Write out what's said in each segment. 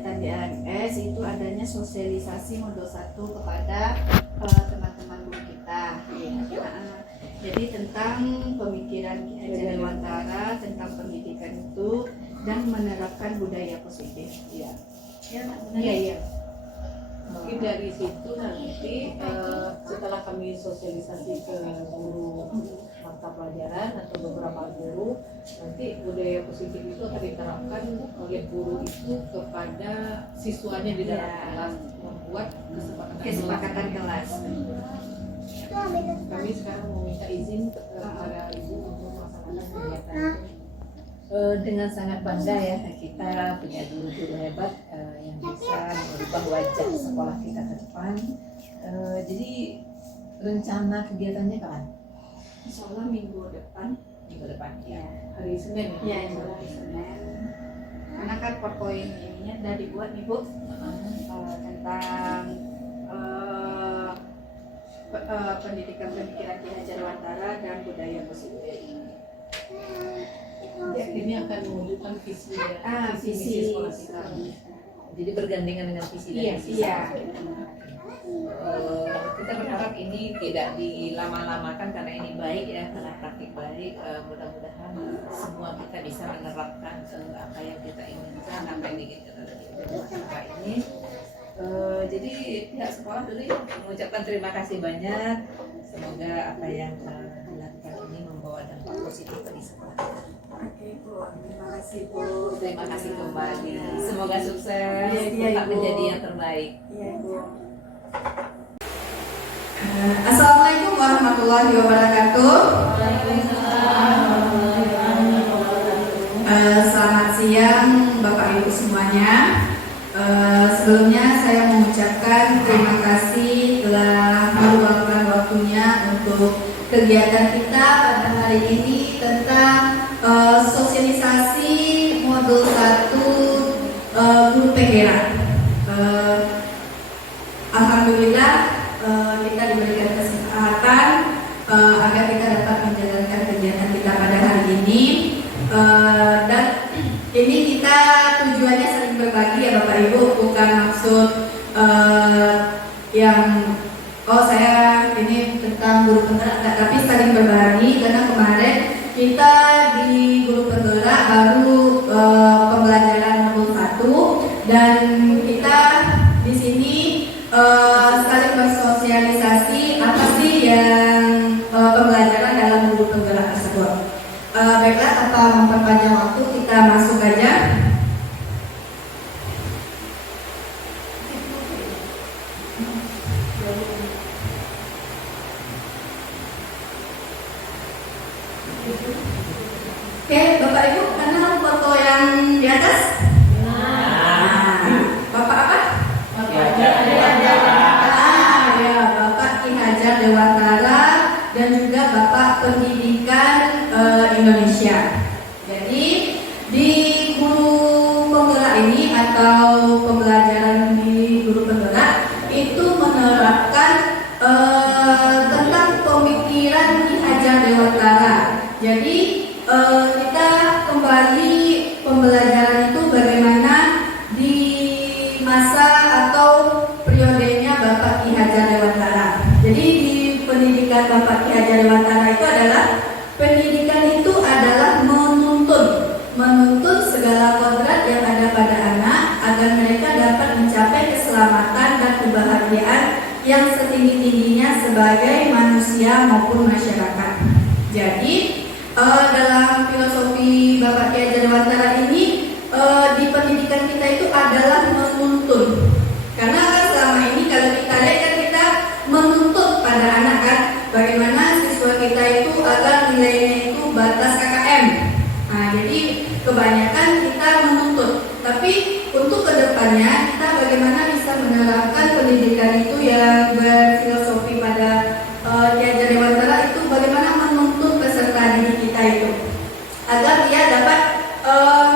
kegiatan di AMS itu adanya sosialisasi modul 1 kepada teman-teman guru kita. Jadi tentang pemikiran Ki Hajar Dewantara tentang pendidikan itu dan menerapkan budaya positif. Iya. Iya. Mungkin dari situ nanti setelah kami sosialisasi ke guru mata pelajaran atau beberapa guru, nanti budaya positif itu akan diterapkan oleh guru itu kepada siswanya di dalam kelas, membuat kesepakatan kelas. Kami sekarang mau minta izin kepada ibu untuk melaksanakan kegiatan itu. Dengan sangat bangga ya kita punya guru-guru hebat yang bisa merubah wajah sekolah kita ke depan. Jadi rencana kegiatannya kapan? Insya Allah minggu depan. Minggu depan ya. Hari Senin. Ya, insya Allah hari Senin. Karena kan PowerPoint ininya sudah dibuat nih Bu, tentang pendidikan pemikiran Ki Hajar Dewantara dan budaya positif. Ini akan mewujudkan visi visi sekolah kita. Jadi bergandengan dengan visi dan misi. Iya. Kita berharap ini tidak dilama-lamakan karena ini baik ya, karena praktik baik. Mudah-mudahan semua kita bisa menerapkan apa yang kita inginkan, apa yang diinginkan oleh masyarakat ini. Jadi pihak sekolah dulu ya mengucapkan terima kasih banyak. Semoga apa yang dilakukan ini membawa dampak positif bagi sekolah. Oke Bu, terima kasih Bu. Terima kasih kembali. Semoga sukses, Iya, tetap Ibu. menjadi yang terbaik. Iya Bu. Assalamualaikum warahmatullahi wabarakatuh. Selamat siang Bapak Ibu semuanya. Sebelumnya saya mengucapkan terima kasih telah meluangkan waktunya untuk kegiatan kita pada hari ini tentang sosialisasi modul 1 guru PGRA. Alhamdulillah kita diberikan kesempatan agar kita dapat menjalankan kegiatan kita pada hari ini, dan ini kita tujuannya saling berbagi ya Bapak Ibu, bukan maksud yang saya ini tentang guru penggerak, tapi saling berbagi karena kemarin kita di guru penggerak baru pembelajaran modul 1 dan kita di sini saling bersosialisasi apa sih yang pembelajaran dalam guru penggerak tersebut. Baiklah, tanpa memperpanjang waktu kita masuk aja. Oke, Bapak Ibu, kenal foto yang di atas? Bapak apa? Ya, Bapak Ki Hajar Dewantara dan juga Bapak Pendidikan Indonesia. Jadi di guru penggerak ini atau pembelajaran di guru penggerak itu menerapkan tentang pemikiran Ki Hajar Dewantara. Jadi kita kembali pembelajaran itu bagaimana di masa atau periodenya Bapak Ki Hajar Dewantara. Jadi di pendidikan Bapak Ki Hajar Dewantara itu adalah pendidikan itu adalah menuntun segala kodrat yang ada pada anak agar mereka dapat mencapai keselamatan dan kebahagiaan yang setinggi-tingginya sebagai manusia maupun masyarakat. Jadi dalam filosofi Bapak Ki Hajar Dewantara ini di pendidikan kita itu adalah menuntun. Karena kan selama ini kalau kita lihat kan kita menuntut pada anak kan bagaimana siswa kita itu agar nilainya itu batas KKM. Nah, jadi kebanyakan kita menuntut. Tapi untuk kedepannya kita bagaimana bisa menerapkan pendidikan itu yang berfilosofi pada Ki Hajar Dewantara itu bagaimana menuntut peserta didik kita itu agar dia dapat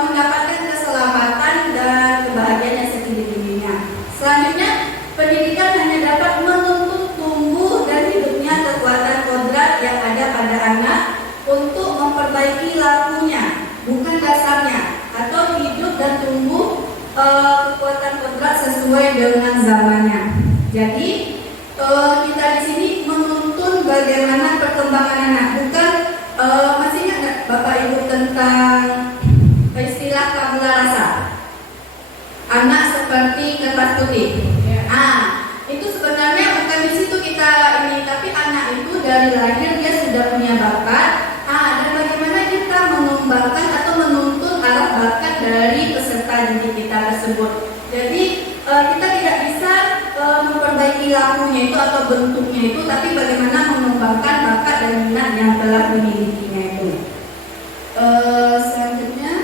mendapatkan keselamatan dan kebahagiaan yang setinggi-tingginya. Selanjutnya, pendidikan hanya dapat menuntut tumbuh dan hidupnya kekuatan kodrat yang ada pada anak untuk memperbaiki lakunya, bukan dasarnya, atau hidup dan tumbuh kekuatan sesuai dengan zamannya. Jadi kita di sini menuntun bagaimana perkembangan anak, bukan masih ingat nggak Bapak Ibu tentang istilah tabula rasa? Anak seperti kertas putih. Itu sebenarnya bukan di situ kita ini, tapi anak itu dari lahir dia sudah punya bakat. Dan bagaimana kita mengembangkan atau menuntun arah bakat dari peserta didik kita tersebut. Jadi kita tidak bisa memperbaiki lakunya itu atau bentuknya itu, tapi bagaimana mengembangkan bakat dan minat yang telah dimilikinya itu. Selanjutnya,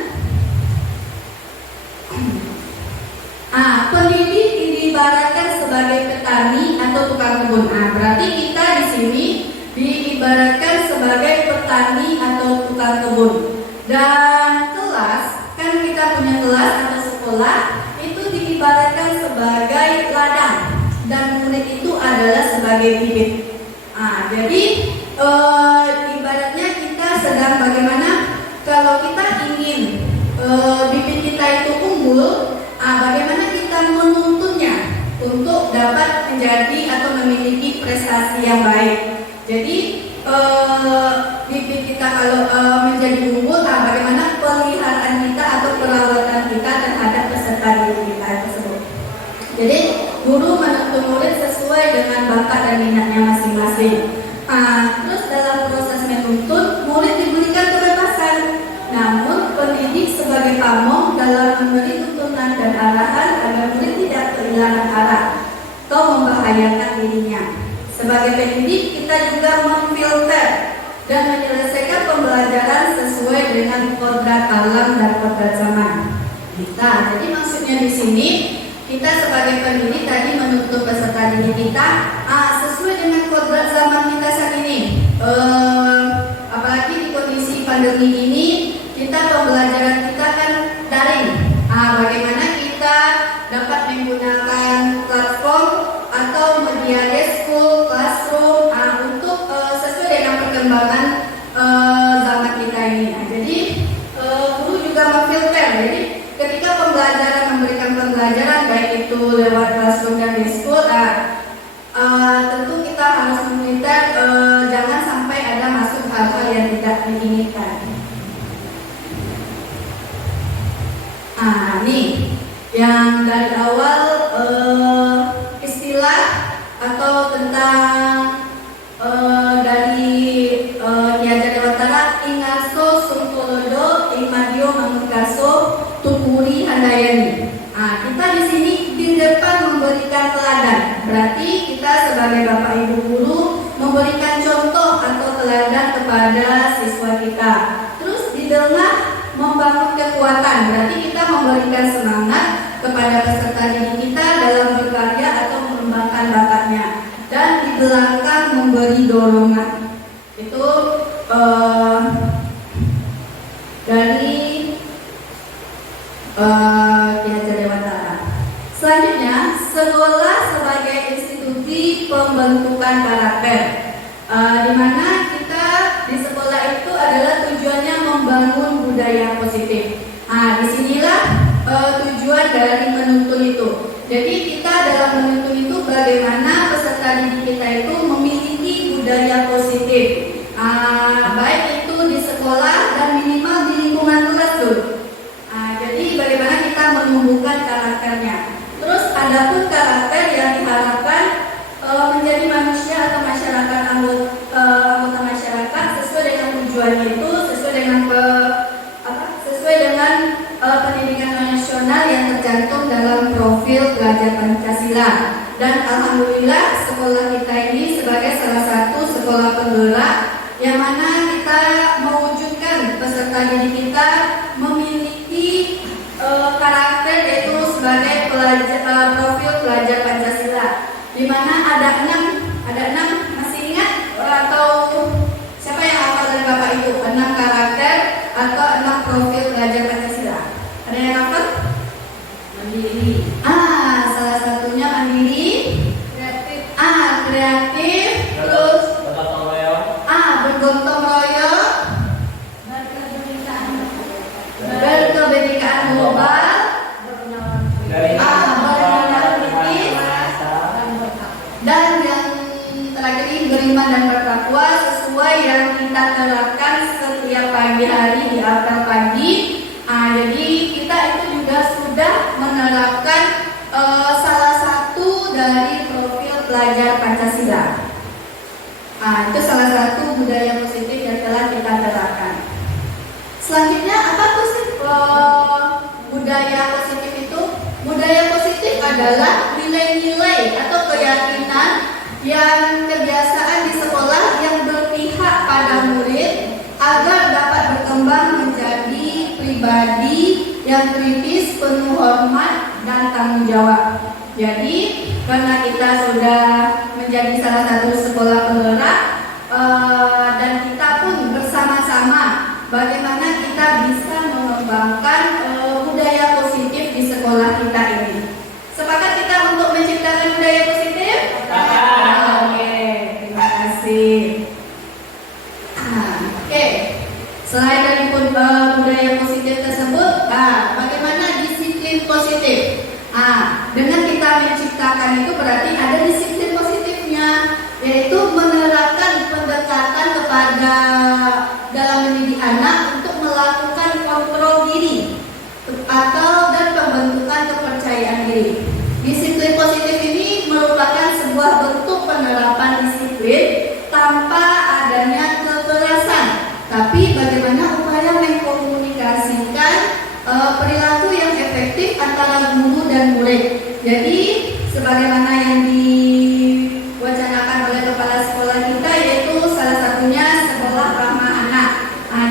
pendidik diibaratkan sebagai petani atau tukang kebun. Berarti kita di sini diibaratkan sebagai petani atau tukang kebun. Dan kelas, kan kita punya kelas atau sekolah itu diibaratkan sebagai ladang dan murid itu adalah sebagai bibit. Jadi ibaratnya kita sedang bagaimana kalau kita ingin bibit kita itu unggul, bagaimana kita menuntunnya untuk dapat menjadi atau memiliki prestasi yang baik. Jadi bibit kita kalau menjadi unggul, bagaimana peliharaan kita atau perawatan kita terhadap peserta didik kita tersebut. Jadi guru menuntun murid sesuai dengan bakat dan minatnya masing-masing. Terus dalam proses menuntun, murid diberikan kebebasan. Namun pendidik sebagai pamong dalam memberi tuntunan dan arahan agar murid tidak kehilangan arah atau membahayakan dirinya. Sebagai pendidik kita juga memfilter dan menyelesaikan pembelajaran sesuai dengan kodrat alam dan kodrat zaman kita. Jadi maksudnya di sini kita sebagai pendidik tadi menuntut peserta didik kita sesuai dengan kodrat zaman kita saat ini. Apalagi di kondisi pandemi ini, kita pembelajaran kita kan daring. Bagaimana kita dapat menggunakan platform atau media school, classroom untuk sesuai dengan perkembangan zaman kita ini. Jadi guru juga memfilter. Jadi ketika pembelajaran memberikan pembelajaran baik itu lewat classroom dan school, tentu kita harus memfilter jangan sampai ada masuk hal-hal yang tidak diinginkan. Nih yang dari awal istilah atau tentang dari Ki Hajar Dewantara Ingarso Sungkolodo Imadio Mangunkarso Tukuri Handayani. Kita di sini di depan memberikan teladan. Berarti kita sebagai Bapak Ibu guru memberikan contoh atau teladan kepada siswa kita. Terus di tengah membangun kekuatan. Berarti kita memberikan semangat kepada peserta didik kita dalam berkarya atau mengembangkan bakatnya. Dan di belakang memberi dorongan. Itu dari Ki Hajar Dewantara. Selanjutnya, sekolah sebagai institusi pembentukan karakter, di mana kita di sekolah itu adalah tujuannya membangun budaya positif. Disinilah tujuan dari menuntun itu. Jadi kita dalam menuntun itu bagaimana peserta didik kita itu memiliki budaya positif, baik itu di sekolah dan minimal di lingkungan kelas dulu. Jadi bagaimana kita menumbuhkan karakternya. Terus adapun karakter yang diharapkan menjadi manusia atau masyarakat anggota masyarakat sesuai dengan tujuannya itu sesuai dengan pendidikan nasional yang tercantum dalam profil pelajar Pancasila. Dan alhamdulillah sekolah kita ini sebagai salah satu sekolah penggerak yang mana kita mewujudkan peserta didik kita memiliki karakter yaitu sebagai profil pelajar Pancasila, di mana ada enam masih ingat atau siapa yang hafal dari Bapak Ibu 6 karakter atau 6 profil pelajar Pancasila? Ada yang hafal? Mandiri. Salah satunya mandiri, kreatif, terus bergotong royong, berkebenekaan global, berkenalan beriman dan bertakwa sesuai yang kita terapkan setiap pagi hari di apel pagi. Jadi kita itu juga sudah menerapkan salah satu dari profil pelajar Pancasila. Itu salah satu budaya positif yang telah kita terapkan. Selanjutnya apa tuh sih budaya positif itu? Budaya positif adalah nilai-nilai atau keyakinan yang kebiasaan di sekolah yang berpihak pada murid agar dapat berkembang menjadi pribadi yang kritis, penuh hormat dan tanggung jawab. Jadi karena kita sudah menjadi salah satu sekolah penggerak dan kita pun bersama-sama bagaimana kita bisa mengembangkan budaya positif di sekolah kita ini. Sepakat kita untuk menciptakan budaya positif? Oke, terima kasih. Oke, selain dari budaya positif tersebut, bagaimana disiplin positif? Dengan kita menciptakan itu berarti ada disiplin positifnya, yaitu menerapkan pendekatan kepada dalam mendidik anak untuk melakukan kontrol diri atau dan pembentukan kepercayaan diri. Disiplin positif ini merupakan sebuah bentuk penerapan disiplin tanpa adanya kekerasan, tapi bagaimana upaya mengkomunikasikan perilaku yang efektif antara guru dan murid. Jadi sebagaimana yang diwacanakan oleh kepala sekolah kita, yaitu salah satunya sekolah ramah anak.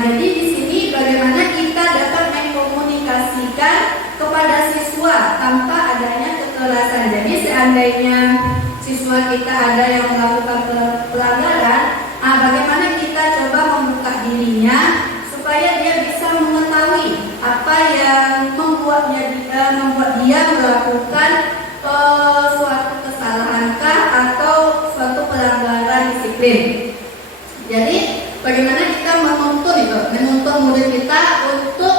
Jadi di sini bagaimana kita dapat mengkomunikasikan kepada siswa tanpa adanya kekerasan. Jadi seandainya siswa kita ada yang melakukan pelanggaran, bagaimana kita coba membuka dirinya supaya dia bisa mengetahui apa yang membuat dia melakukan suatu kesalahankah atau suatu pelanggaran disiplin. Jadi bagaimana kita menuntun murid kita untuk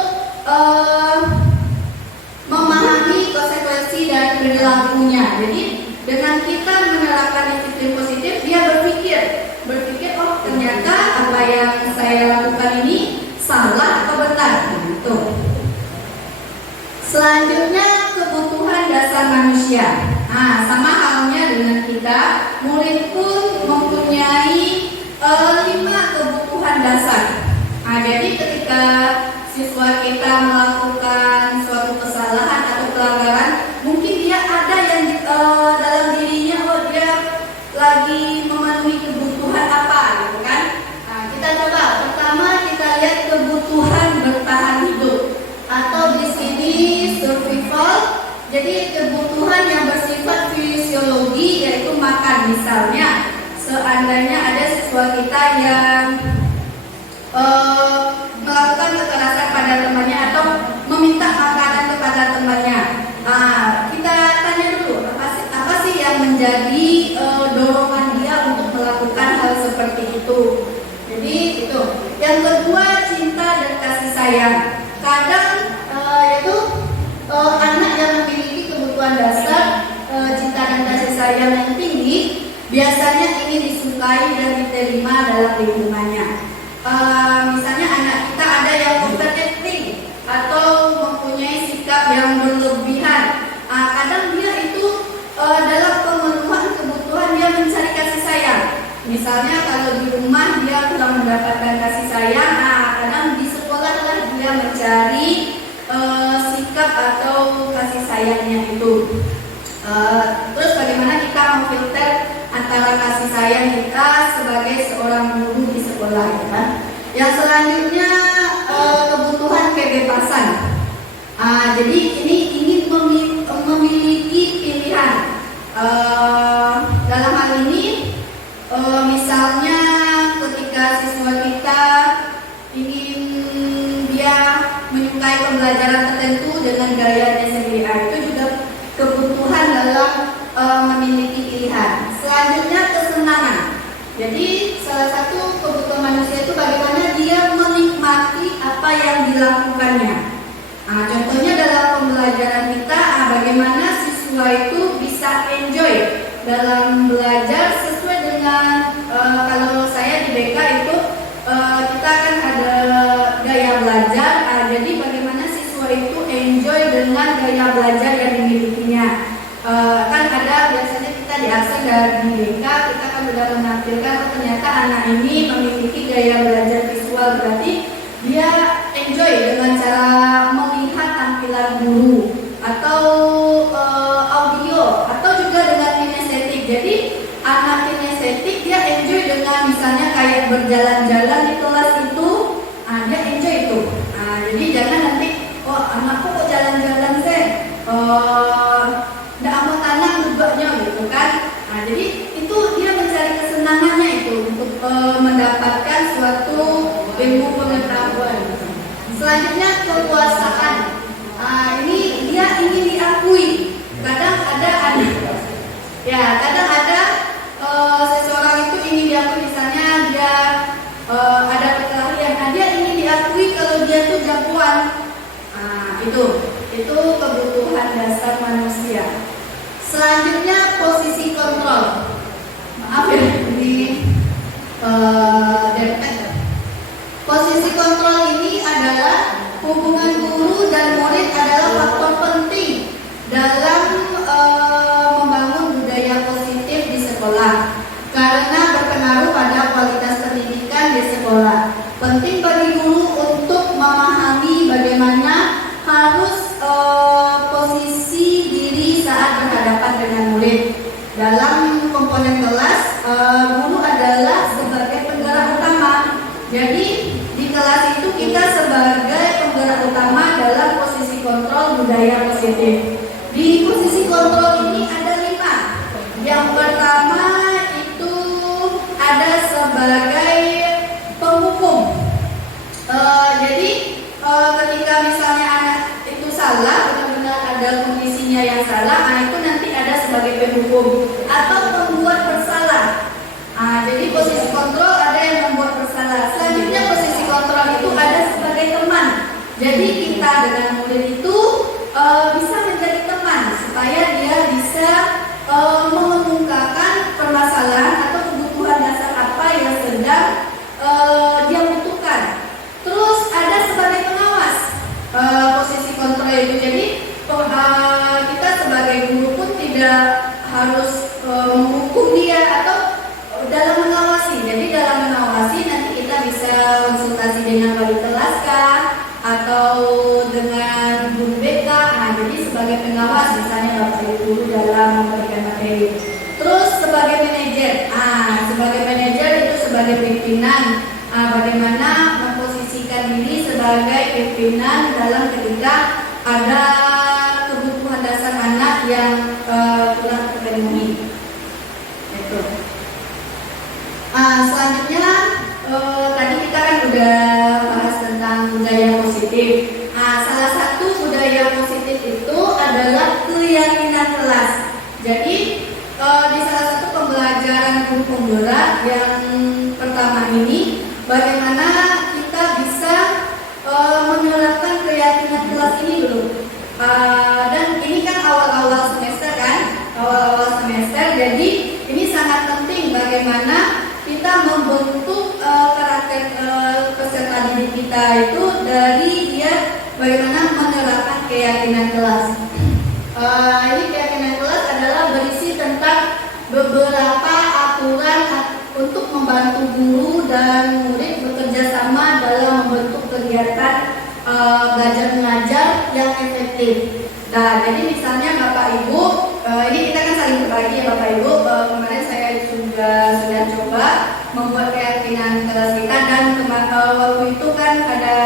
memahami konsekuensi dari perilakunya. Jadi dengan kita menerapkan disiplin positif, dia berpikir oh ternyata apa yang saya lakukan ini salah atau benar. Gitu. Selanjutnya kebutuhan dasar manusia. Sama halnya dengan kita, murid pun mempunyai 5 kebutuhan dasar. Jadi ketika siswa kita melakukan suatu kesalahan atau pelanggaran, mungkin dia ada yang dalam dirinya, dia lagi memenuhi kebutuhan apa, gitu kan? Kita coba pertama kita lihat kebutuhan bertahan hidup atau di sini survival. Jadi kebutuhan yang bersifat fisiologi yaitu makan. Misalnya seandainya ada siswa kita yang melakukan kekerasan pada temannya atau meminta makanan kepada temannya, kita tanya dulu apa sih yang menjadi dorongan dia untuk melakukan hal seperti itu. Jadi itu. Yang kedua, cinta dan kasih sayang. Kadang yaitu anak yang memiliki kebutuhan dasar cinta dan kasih sayang yang tinggi biasanya ingin disukai dan diterima dalam lingkungannya. Misalnya anak kita ada yang overacting atau mempunyai sikap yang berlebihan. Kadang dia itu dalam pemenuhan kebutuhan dia mencari kasih sayang. Misalnya kalau di rumah dia kurang mendapatkan kasih sayang, kadang di sekolah lah dia mencari sikap atau kasih sayangnya itu. Terus bagaimana kita memfilter antara kasih sayang kita sebagai seorang guru di sekolah, ya kan? Yang selanjutnya kebutuhan kebebasan. Jadi ini ingin memiliki pilihan. Dalam hal ini, misalnya ketika siswa kita ingin dia menyukai pembelajaran tertentu dengan gayanya sendiri, itu juga kebutuhan dalam memiliki pilihan. Selanjutnya kesenangan. Jadi salah satu kebutuhan manusia itu bagaimana dia menikmati apa yang dilakukannya. Contohnya dalam pembelajaran kita, bagaimana siswa itu bisa enjoy dalam belajar sesuai dengan dengan gaya belajar yang dimilikinya. Kan ada biasanya kita di absen dari BK kita kan sudah menampilkan ternyata anak ini memiliki gaya belajar visual, berarti dia enjoy dengan cara melihat tampilan guru atau audio atau juga dengan kinestetik. Jadi anak kinestetik dia enjoy dengan misalnya kayak berjalan-jalan di kelas itu, dia enjoy itu. Jadi jangan nanti anakku kok jalan-jalan sih, nggak mau tanam juga gitu kan. Jadi itu dia mencari kesenangannya itu untuk mendapatkan suatu ilmu pengetahuan. Selanjutnya kekuasaan. Ini dia ingin diakui. Kadang ada seseorang itu ingin diakui, misalnya dia ada perkelahian, dia ingin diakui kalau dia tuh jagoan. Itu kebutuhan dasar manusia. Selanjutnya posisi kontrol. Maaf ya, ini dempet. Posisi kontrol ini adalah hubungan guru dan murid adalah faktor penting dalam membangun budaya positif di sekolah karena berpengaruh pada kualitas pendidikan di sekolah. Penting bagi guru untuk memahami bagaimana harus posisi diri saat berhadapan dengan murid. Dalam komponen kelas, guru adalah sebagai penggerak utama. Jadi di kelas itu kita sebagai penggerak utama dalam posisi kontrol budaya positif. Di posisi kontrol ini ada 5. Yang pertama itu ada sebagai penghukum. Jadi ketika misalnya anak itu salah, benar-benar ada kondisinya yang salah, itu nanti ada sebagai penghukum atau pembuat bersalah. Jadi posisi kontrol ada yang membuat bersalah. Selanjutnya posisi kontrol itu ada sebagai teman. Jadi kita dengan murid itu bisa menjadi teman supaya dia bisa mengemukakan permasalahan atau kebutuhan dasar apa yang sedang dia butuhkan. Terus ada sebagai pengawas posisi kontrol itu. Jadi kita sebagai guru pun tidak harus menghukum dia atau dalam mengawasi. Jadi dalam mengawasi nanti kita bisa konsultasi dengan wali kelas atau dengan guru BK. Jadi sebagai pengawas misalnya Bapak Ibu guru dalam memberikan materi. Terus sebagai manajer. Sebagai manajer itu sebagai pimpinan. Bagaimana memposisikan diri sebagai pimpinan dalam ketika ada kebutuhan dasar anak yang kurang terpenuhi. Itu. Selanjutnya tadi kita kan udah bahas tentang budaya positif. Salah satu budaya positif itu adalah keyakinan kelas. Jadi di salah satu pembelajaran guru penggerak yang pertama ini, bagaimana kita bisa menerapkan keyakinan kelas ini dulu. Dan ini kan awal-awal semester jadi ini sangat penting bagaimana kita membentuk karakter peserta didik kita itu dari dia bagaimana menerapkan keyakinan kelas. Ini keyakinan kelas adalah berisi tentang beberapa aturan untuk membantu guru dan murid bekerja sama dalam membentuk kegiatan belajar mengajar yang efektif. Nah, jadi misalnya Bapak Ibu, ini kita kan saling berbagi ya Bapak Ibu. Kemarin saya sudah coba membuat keyakinan kelas kita dan waktu itu kan ada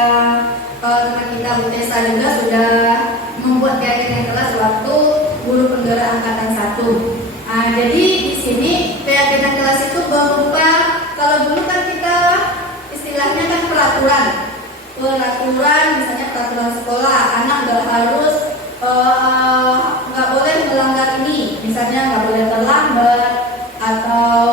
teman kita Bu Tessa juga sudah membuat keyakinan kelas waktu guru penggerak angkatan 1. Jadi di sini keyakinan kelas itu berupa, kalau dulu kan kita istilahnya kan peraturan misalnya peraturan sekolah, anak nggak boleh melanggar ini, misalnya nggak boleh terlambat atau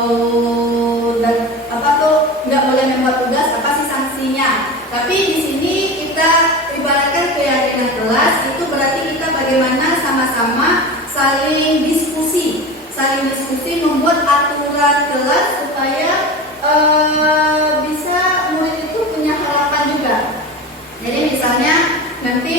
nggak boleh membuat tugas, apa sih sanksinya. Tapi di sini kita ibaratkan keyakinan kelas itu berarti kita bagaimana sama-sama saling diskusi membuat aturan kelas supaya bisa murid itu punya harapan juga. Jadi misalnya nanti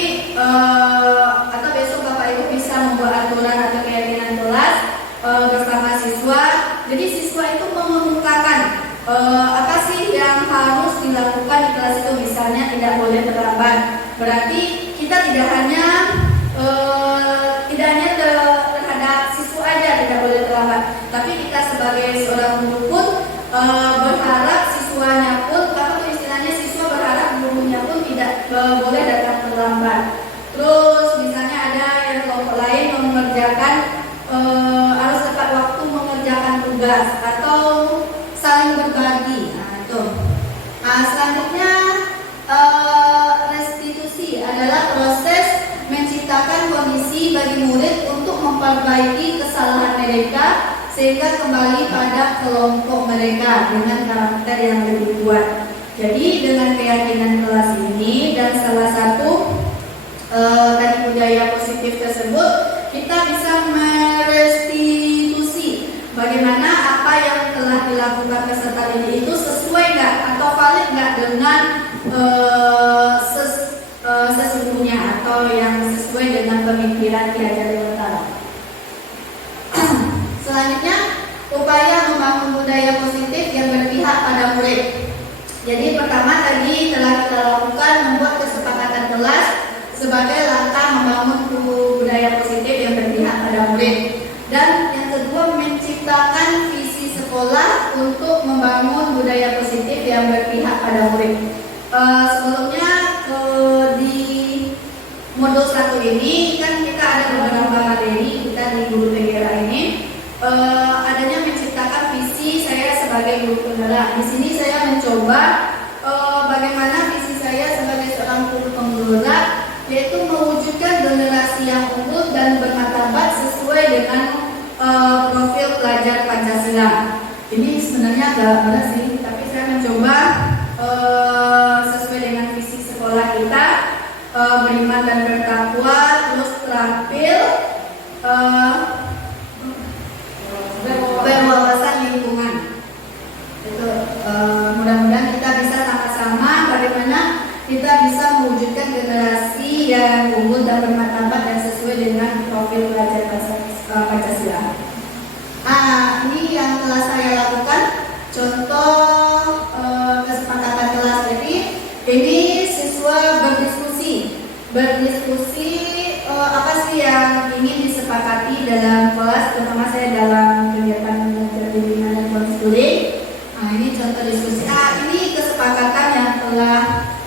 tugas atau saling berbagi. Selanjutnya restitusi adalah proses menciptakan kondisi bagi murid untuk memperbaiki kesalahan mereka sehingga kembali pada kelompok mereka dengan karakter yang lebih kuat. Jadi dengan keyakinan kelas ini dan salah satu tadi budaya positif tersebut, kita bisa merestitusi bagaimana apa yang telah dilakukan peserta didik itu sesuai nggak atau valid nggak dengan sesungguhnya atau yang sesuai dengan pemikiran Ki Hajar Dewantara. Selanjutnya, upaya membangun budaya positif yang berpihak pada murid. Jadi pertama tadi telah kita lakukan membuat kesepakatan kelas sebagai langkah membangun budaya positif yang berpihak pada murid. Dan yang kedua, menciptakan visi sekolah untuk membangun budaya positif yang berpihak pada murid. Sebelumnya di modul 1 ini kan kita ada beberapa materi kita di guru penggerak ini adanya menciptakan visi saya sebagai guru penggerak. Di sini saya mencoba bagaimana visi saya sebagai seorang guru penggerak, yaitu mewujudkan generasi yang unggul dan bermartabat sesuai dengan profil pelajar Pancasila. Ini sebenarnya agak berat sih, tapi saya mencoba sesuai dengan visi sekolah kita, beriman dan bertakwa, terus terampil, berwawasan lingkungan. Itu mudah-mudahan kita bisa sama-sama bagaimana kita bisa mewujudkan generasi yang unggul dan bermartabat dan sesuai dengan profil pelajar Pancasila. Ini yang telah saya lakukan contoh kesepakatan kelas ini siswa berdiskusi apa sih yang ingin disepakati dalam kelas, terutama saya dalam kegiatan belajar bimbingan dan homeschooling. Ini contoh diskusi. Ini kesepakatan yang telah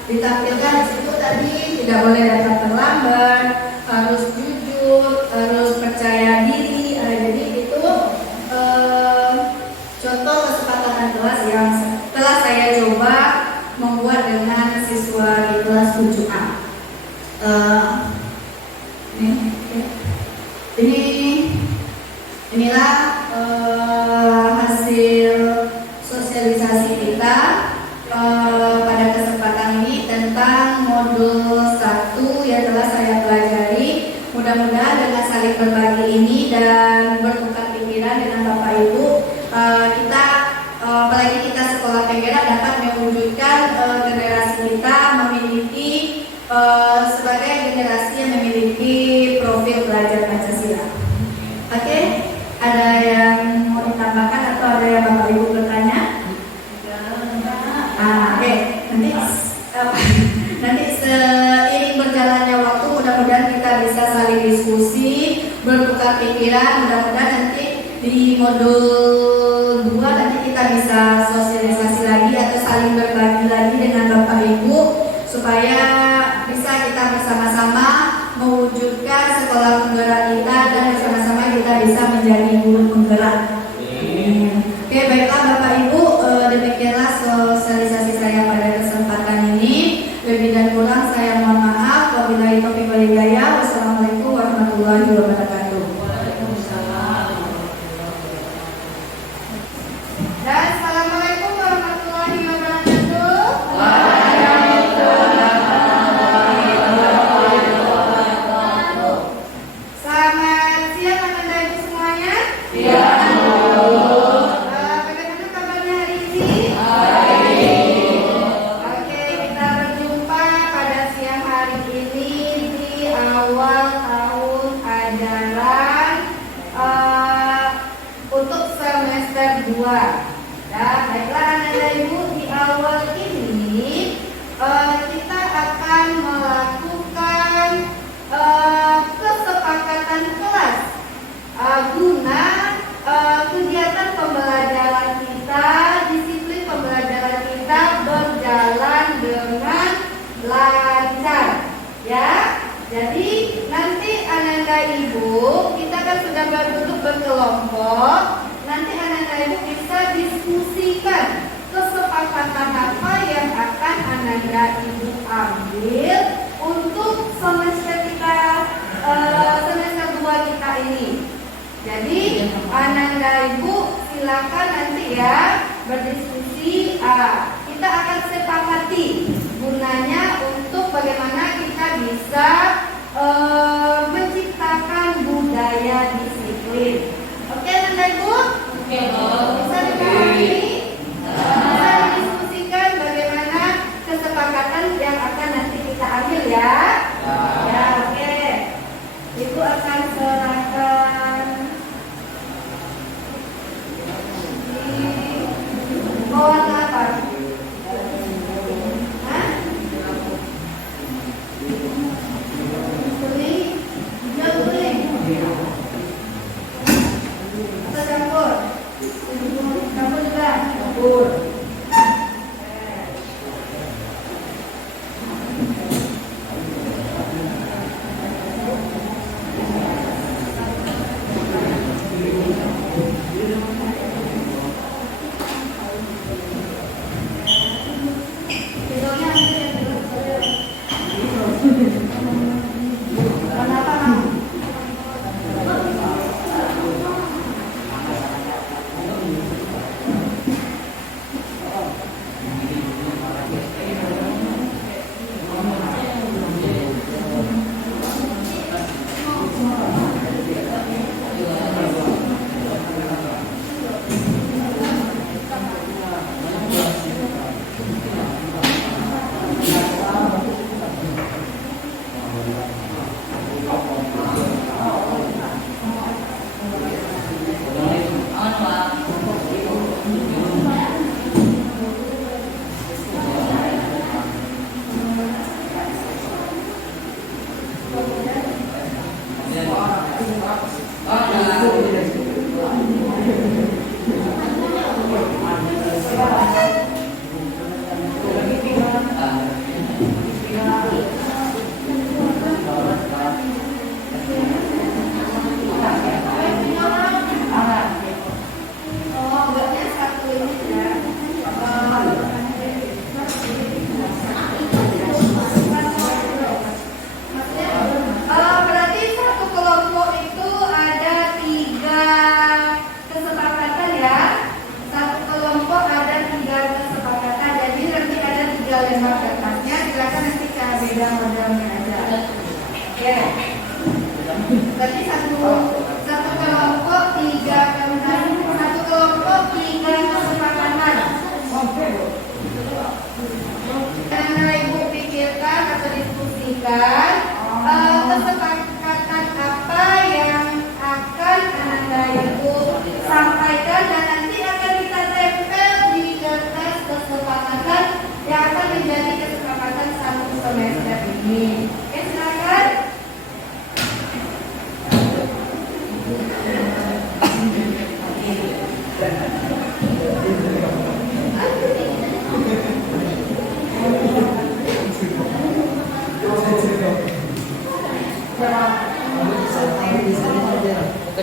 ditampilkan di situ tadi, tidak boleh datang terlambat, harus jujur, harus percaya diri. Jadi itu contoh kesepakatan kelas yang telah saya coba membuat dengan siswa di kelas 7A. Inilah hasil sosialisasi kita pada kesempatan ini tentang modul 1 yang telah saya pelajari. Mudah-mudahan dengan saling berbagi ini dan bertukar pikiran dengan Bapak Ibu, kita apalagi kita sekolah penggerak dapat mewujudkan generasi kita memiliki sebagai generasi yang memiliki profil pelajar Pancasila. Oke, ada yang mau ditambahkan atau ada yang Bapak Ibu bertanya? Oke, nanti seiring berjalannya waktu mudah-mudahan kita bisa saling diskusi, bertukar pikiran. Mudah-mudahan nanti di modul 2 nanti kita bisa sosialisasi lagi atau saling berbagi lagi dengan Bapak Ibu supaya bisa kita bersama-sama mewujudkan sekolah penggerak kita dan bersama-sama kita bisa menjadi guru penggerak. Oke, baiklah Bapak Ibu, demikianlah sosialisasi saya pada kesempatan ini. Lebih dan kurang saya mohon maaf. Wabillahi taufiq wal hidayah. Wassalamualaikum warahmatullahi wabarakatuh. Dan assalamualaikum warahmatullahi wabarakatuh. Selamat siang Anda Ibu semuanya. Bagaimana kabarnya hari ini? Oke, kita berjumpa pada siang hari ini di awal tahun ajaran untuk semester 2. Baiklah Anda Ibu, di awal ini kita akan melakukan kesepakatan kelas guna kegiatan pembelajaran kita, disiplin pembelajaran kita berjalan dengan lancar, ya. Jadi nanti Ananda Ibu, kita kan sudah berduduk berkelompok. Nanti Ananda Ibu Ananda Ibu ambil untuk semester kita semester 2 kita ini. Jadi Ananda Ibu silakan nanti ya berdiskusi. Kita akan sepakati gunanya untuk bagaimana kita bisa menciptakan budaya disiplin. Oke, Ananda Ibu? Oke, Bisa dipahami? Bisa didiskusikan bagaimana kesepakatan yang akan nanti kita ambil ya? Ya, oke. Ibu akan serahkan mau warna apa? Hah? Kuning? Hijau kuning? Atau campur? Campur juga? Campur. Berarti satu kelompok itu ada 3 kesepakatan ya. Satu kelompok ada 3 kesepakatan. Jadi nanti ada 3 lembar kertasnya. Silakan nanti cara beda modelnya aja. Ya. Berarti satu kelompok 3 satu kelompok 3 kesepakatan. Karena Ibu pikirkan atau diskusikan kesepakatan apa yang akan Ananda Ibu sampaikan dan nanti akan kita tempel di kertas kesepakatan yang akan menjadi kesepakatan satu semester ini. Oke, silakan.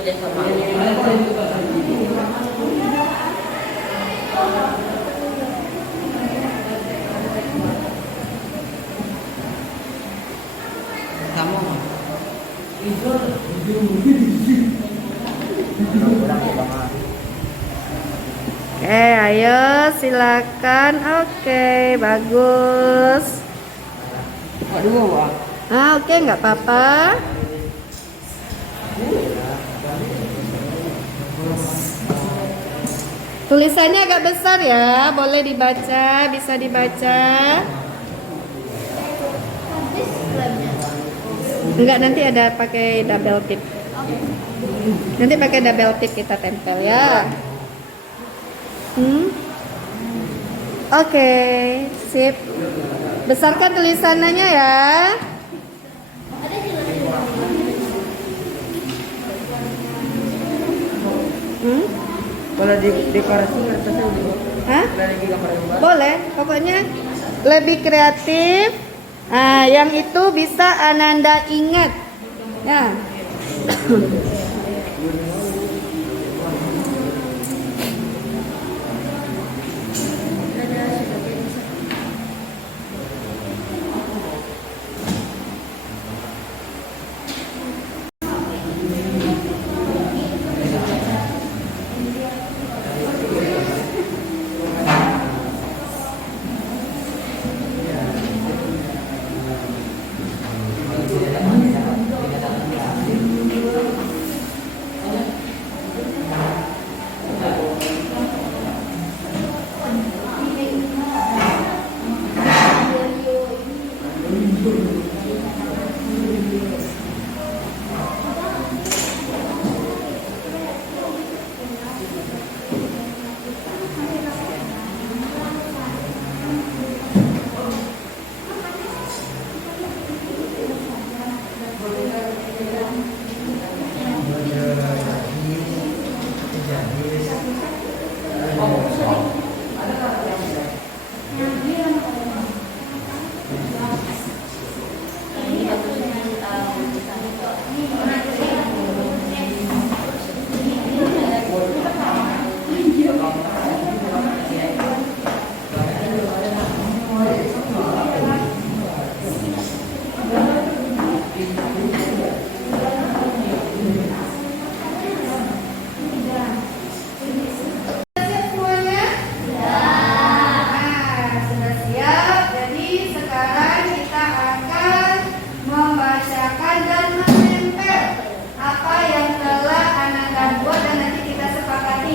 kerjasama. Kamu Oke, ayo silakan. Oke, bagus. Oke, nggak apa-apa. Tulisannya agak besar ya, boleh dibaca, bisa dibaca. Enggak, nanti ada pakai double tip. Nanti pakai double tip kita tempel ya. Oke, sip. Besarkan tulisannya ya. Kalau di dekorasi kertasnya Hah? lagi gambar Boleh, pokoknya lebih kreatif. Yang itu bisa Ananda ingat. Ya.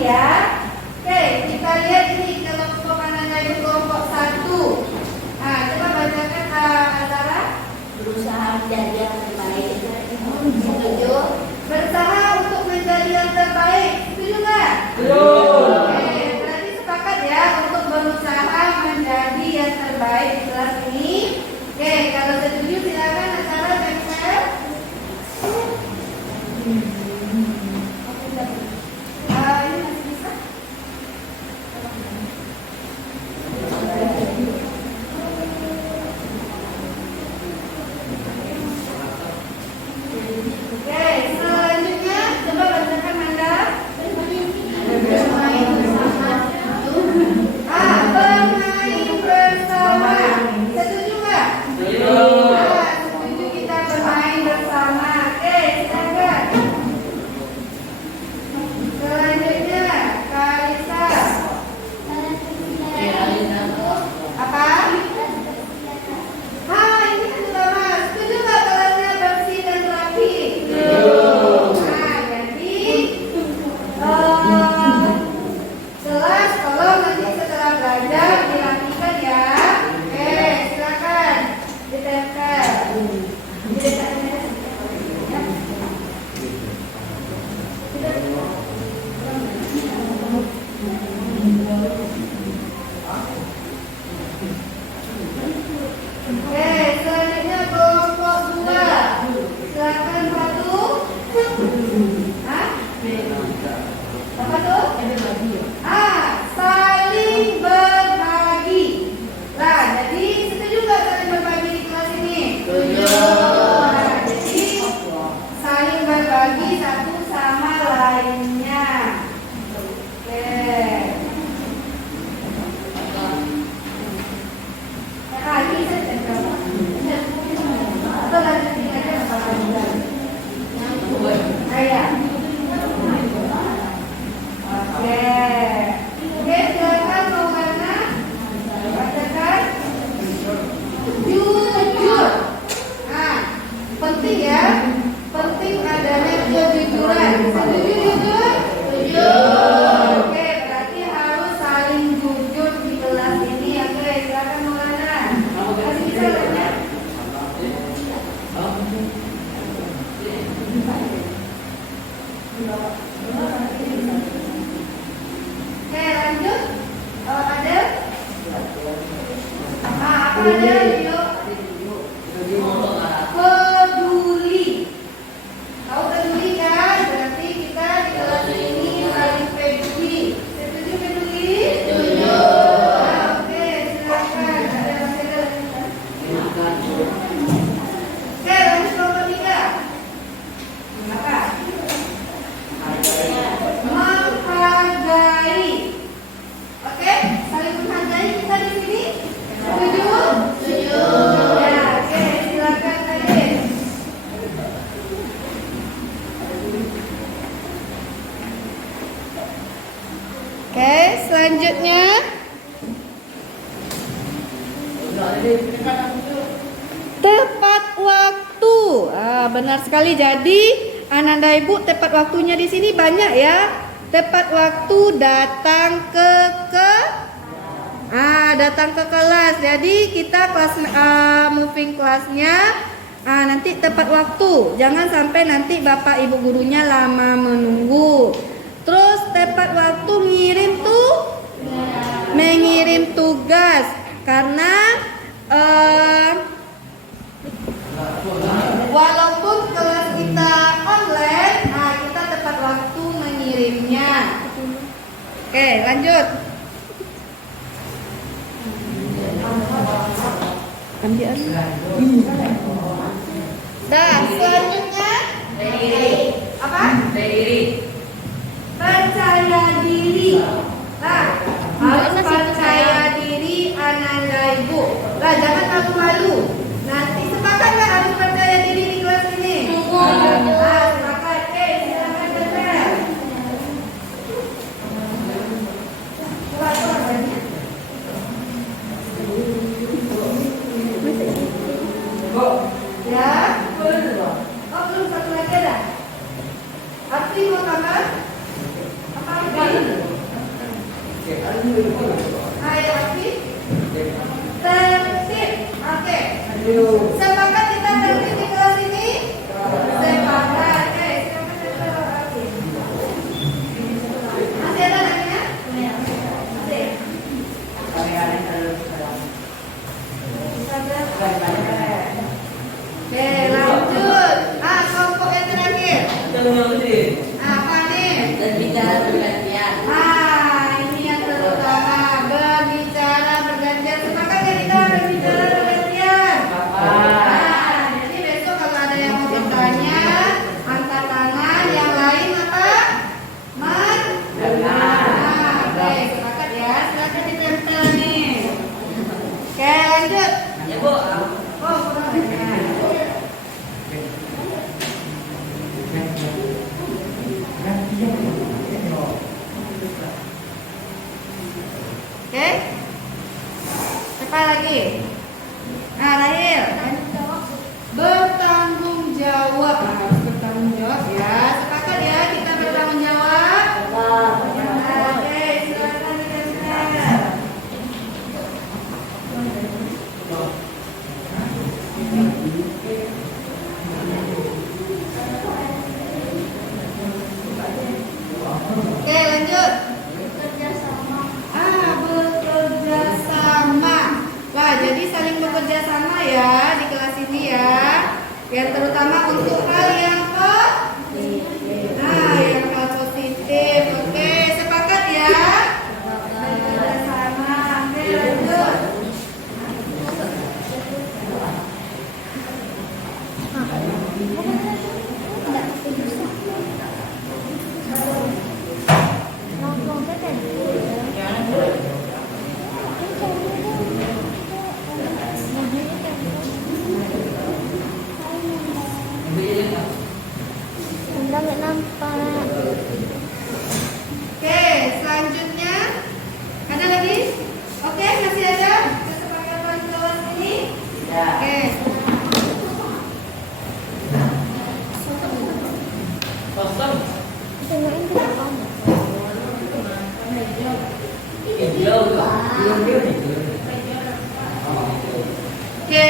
ya. Oke, kita lihat ini kelompok Ananda Ibu kelompok 1. Nah, coba bacakan Antara. Berusaha menjadi yang terbaik. Setuju? Berusaha untuk menjadi yang terbaik. Setuju nggak? Oke, berarti sepakat ya untuk berusaha menjadi yang terbaik di kelas ini. Oke, kalau setuju silakan Antara dan saya. Ini masih bisa? Oke, selanjutnya coba bacakan Anda. Bermain bersama. Bermain bersama. Setuju nggak? Setuju kita bermain bersama. Oke, silakan. Selanjutnya, Kalisa. Apa? Ini kan sudah mas. Setuju nggak kelasnya bersih dan rapi? Nah, jadi kelas tolong nanti setelah belajar dirapikan ya. Oke, silakan ditempel. Oke, selanjutnya kelompok 2. Silakan satu. Hah? Apa tuh? Saling berbagi. Nah, jadi setuju nggak saling berbagi di kelas ini? Setuju. Nah, jadi saling berbagi satu sama lainnya. Oke. Ini saya tempel. Atau lanjutin aja nggak apa-apa. Ayah. Oke. Oke, silakan mau mana? Bacakan. Jujur. Nah, penting ya. Penting adanya kejujuran. Setuju jujur? Setuju. Oke, berarti harus saling jujur di kelas ini. Oke, silakan mau mana? Masih bisa nggak? Oke, lanjut. Ada? Apa ada? Peduli. Tahu peduli kan? Berarti kita di kelas ini saling peduli. Setuju peduli? Setuju. Oke, silakan. Ada masih ada? Oke, lanjut kelompok 3. Apa? Menghargai. Oke, saling menghargai kita di sini. Setuju? Setuju. Ya, oke, silakan Adit. Oke, selanjutnya. Tepat waktu. Benar sekali. Jadi Ananda Ibu tepat waktunya di sini banyak ya. Tepat waktu datang datang ke kelas. Jadi kita kelas moving kelasnya nanti tepat waktu. Jangan sampai nanti Bapak Ibu gurunya lama menunggu. Terus tepat waktu mengirim tugas karena walaupun kelas kita online, kita tepat waktu mengirimnya. Oke, lanjut. Selanjutnya apa? Percaya diri. Harus percaya diri Ananda Ibu. Jangan malu-malu. Nanti sepakat nggak harus percaya diri di kelas ini? Sepakat. Silakan Daniel. Ya. Belum satu lagi ada. Arti mau tambah? Apa? Ayo aktif. Tertib. Oke. Sepakat kita tertib di kelas ini? Sepakat. Oke, silakan. Masih ada nanya? Masih. Oke, lanjut. Kelompok yang terakhir. Apa nih? Berbicara bergantian. Ini yang terutama, berbicara bergantian. Sepakat ya kita berbicara bergantian? Jadi besok kalau ada yang mau bertanya, angkat tangan. Yang lain apa? Oke, sepakat ya. Silakan ditempel nih. Oke, lanjut. Ya Bu. Oh, kurang banyak. Oke. Siapa lagi? Nah, Rahil. Bertanggung jawab. Harus bertanggung jawab ya. Sepakat ya kita bertanggung jawab. Oke, silakan ditempel. Oke, lanjut. Bekerja sama. Lah, jadi saling bekerja sama ya di kelas ini ya. Yang terutama untuk hal yang yang positif. Oke, sepakat ya. Bekerja sama. Oke, lanjut. Oke, selanjutnya ada lagi? Oke, masih ada kesepakatan kelas ini? Oke. Oke.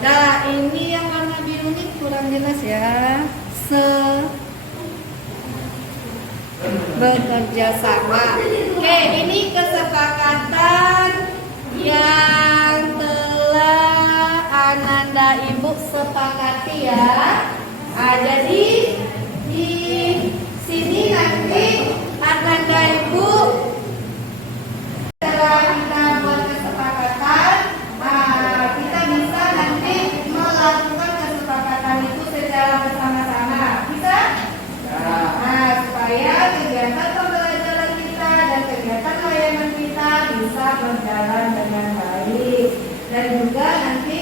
Nah, ini yang warna biru ini kurang jelas ya. Bekerja sama. Oke, ini kesepakatan yang telah Ananda Ibu sepakati ya. Jadi di sini nanti Ananda Ibu setelah kita buat kesepakatan, kita bisa nanti melakukan kesepakatan itu secara bersama-sama. Bisa? Supaya kegiatan pembelajaran kita dan kegiatan layanan kita bisa berjalan dengan baik dan juga nanti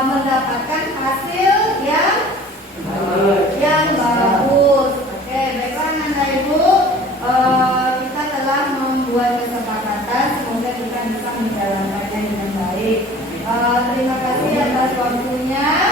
mendapatkan hasil yang bagus. Oke, baiklah Nanda Ibu, kita telah membuat kesepakatan, semoga kita bisa menjalankannya dengan baik. Terima kasih atas waktunya.